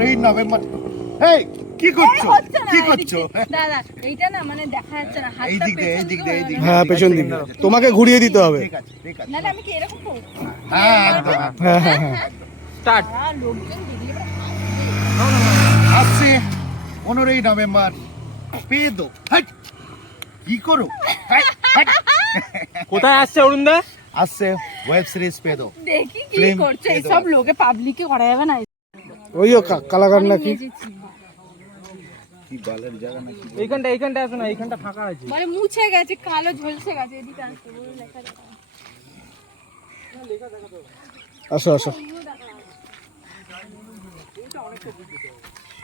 পনেরোই নভেম্বর এই কি করছ? না, কি করছ? দাদা এইটা না মানে দেখা যাচ্ছে না এই দিক দিয়ে এই দিক দিয়ে এই দিক হ্যাঁ পেছন দিকে। তোমাকে ঘুরিয়ে দিতে হবে। ঠিক আছে ঠিক আছে। নাহলে আমি কি এরকম করব? হ্যাঁ হ্যাঁ হ্যাঁ হ্যাঁ। স্টার্ট। লোকজন আসছে। পনেরোই নভেম্বর। পেয়ে দো। হাট। কি করো। কোথায় আসছে অরুণ দা আসছে ওয়েব সিরিজ পেয়ে দো। দেখি কি করছে এইসব লোকে পাবলিকে করা যাবে না। ওইও কা- কালাগার নাকি? কি বালের জায়গা নাকি? এইখানটা এইখানটা আসো না এইখানটা ফাঁকা আছে। মানে মুছে গেছে কালো ঝলসে গেছে এদিকে আসতে বলে লেখা দেখা আসো আসো।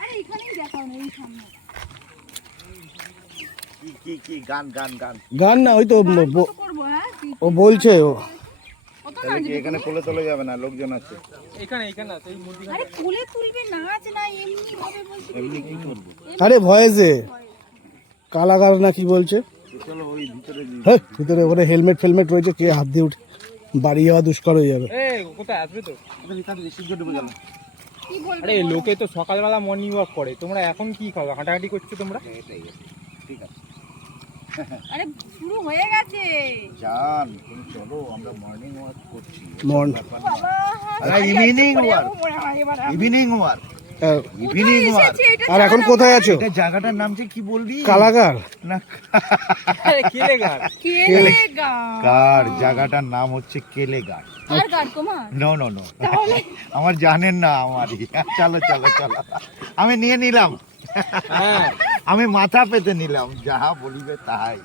আরে এখানেই দেখাও না এই সামনে। কি কি কি গান গান গান। গান না ওই তো হ্যাঁ? ও বলছে ও তাহলে কি এখানে কোলে তোলা যাবে না? লোকজন আছে। এইখানে এইখানে আছে এই মূর্তি আরে কুলে তুলবে নাচ না এমনি বলছি। এমনি কি করব? আরে ভয়েসে কালাগার না কি বলছে? চলো ওই ভিতরে হ্যাঁ ভিতরে ওখানে হেলমেট ফেলমেট রয়েছে কে হাত দিয়ে উঠে বাড়ি যাওয়া দুষ্কর হয়ে যাবে। এ কোথায় আসবে তো? আরে লোকে তো সকালবেলা মর্নিং ওয়াক করে তোমরা এখন কি খাও হাঁটাহাঁটি করছ তোমরা? ঠিক আছে। আরে শুরু হয়ে গেছে। জান তুমি চলো আমরা মর্নিং ওয়াক করছি। Evening walk. Evening walk evening walk আর এখন কোথায় আছো? জায়গাটার নাম যে কি বললি কালাগার। না। কার? জায়গাটার নাম হচ্ছে তোমার নো নো নো আমার জানেন না আমারই। চলো চলো চলো। আমি নিয়ে নিলাম। হ্যাঁ। আমি মাথা পেতে নিলাম যাহা বলিবে তাই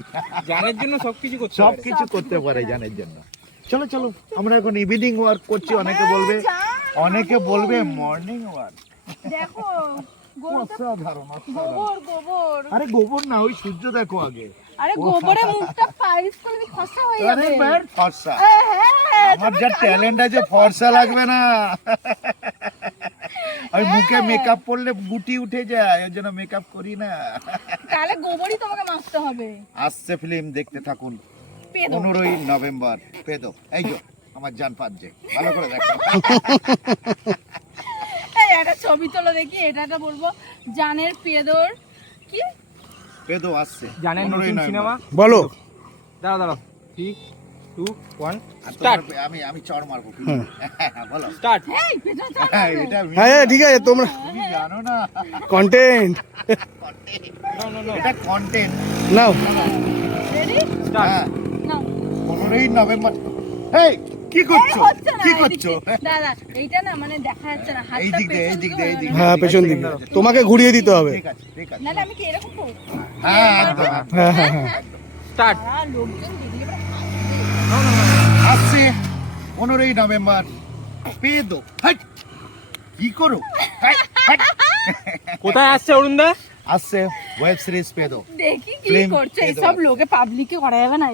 জানের জন্য সবকিছু করতে সব কিছু করতে পারে জানের জন্য। চলো চলো আমরা এখন ইভিনিং ওয়ার্ক করছি অনেকে বলবে অনেকে বলবে মর্নিং ওয়ার্ক দেখো অসাধারণ অসাধারণ। গোবর গোবর। আরে গোবর না ওই সূর্য দেখো আগে। আরে গোবরে মুখটা করলে খসা হয়ে আরে যাবে ব্যাড ফর্সা। হ্যাঁ, হ্যাঁ, আমার যা ট্যালেন্ট আছে ফর্সা লাগবে না। ওই মুখে মেকআপ করলে গুটি উঠে যায় ওই জন্য মেকআপ করি না। তাহলে গোবরই তোমাকে মাখতে হবে। আসছে ফিল্ম দেখতে থাকুন। পেদো। পনেরোই নভেম্বর পেদো। এই যো আমার জান পাচ্ছে ভালো করে দেখো। এই একটা ছবি তোলো দেখি এটা একটা বলব জানের পেদোর কি? পেদো আসছে পনেরোই নতুন সিনেমা? বলো। দাঁড়াও দাঁড়াও। থ্রি টু ওয়ান স্টার্ট আমি আমি চড় মারবো বলো। স্টার্ট এই পেছন চল। হ্যাঁ, এটা হ্যাঁ হ্যাঁ, ঠিক আছে তোমরা তুমি জানো না। কন্টেন্ট নো নো নো এটা কন্টেন্ট নাও। স্টার্ট হ্যাঁ। পনেরোই নভেম্বর এই কি করছ? কি করছ? দাদা এইটা না মানে দেখা যাচ্ছে না এই দিক দিয়ে, এই দিক দিয়ে, এই দিক হ্যাঁ পেছন দিকে। তোমাকে ঘুরিয়ে দিতে হবে। ঠিক আছে ঠিক আছে। নাহলে আমি কি এরকম করব? হ্যাঁ। হ্যাঁ হ্যাঁ হ্যাঁ। স্টার্ট লোকজন আসছে পনেরোই নভেম্বর। পেয়ে দো। কি করো। কোথায় আসছে অরুণ দা? আসছে ওয়েব সিরিজ পেয়ে দো দেখি কি করছে। সব এইসব লোকে পাবলিকে করা যাবে না।